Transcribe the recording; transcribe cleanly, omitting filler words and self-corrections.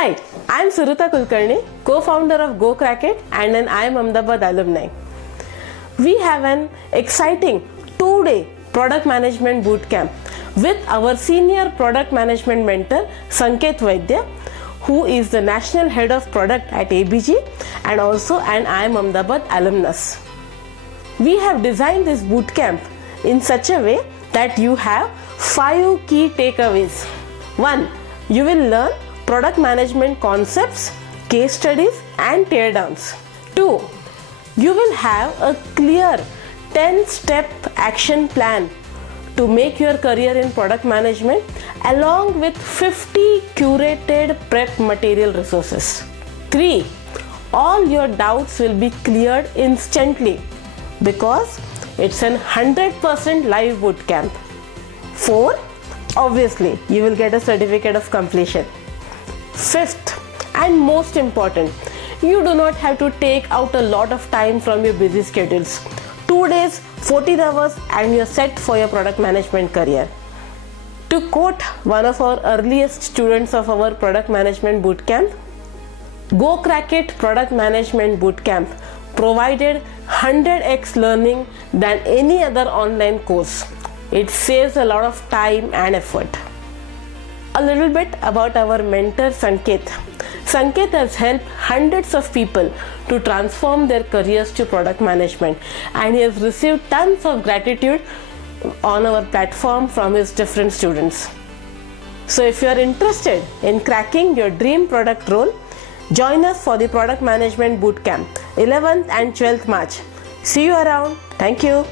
Hi, I am Suruta Kulkarni, co-founder of GoCrackIt and an IIM Ahmedabad alumni. We have an exciting 2-day product management bootcamp with our senior product management mentor Sanket Vaidya, who is the national head of product at ABG and also an IIM Ahmedabad alumnus. We have designed this bootcamp in such a way that you have 5 key takeaways. 1. You will learn product management concepts, case studies and teardowns. 2. You will have a clear 10-step action plan to make your career in product management along with 50 curated prep material resources. 3. All your doubts will be cleared instantly because it's an 100% live bootcamp. 4. Obviously, you will get a certificate of completion. 5th and most important, you do not have to take out a lot of time from your busy schedules. 2 days, 14 hours and you're set for your product management career. To quote one of our earliest students of our product management bootcamp, GoCrackIt Product Management Bootcamp provided 100x learning than any other online course. It saves a lot of time and effort. A little bit about our mentor Sanket. Sanket has helped hundreds of people to transform their careers to product management, and he has received tons of gratitude on our platform from his different students. So if you are interested in cracking your dream product role, join us for the Product Management Bootcamp 11th and 12th March. See you around. Thank you.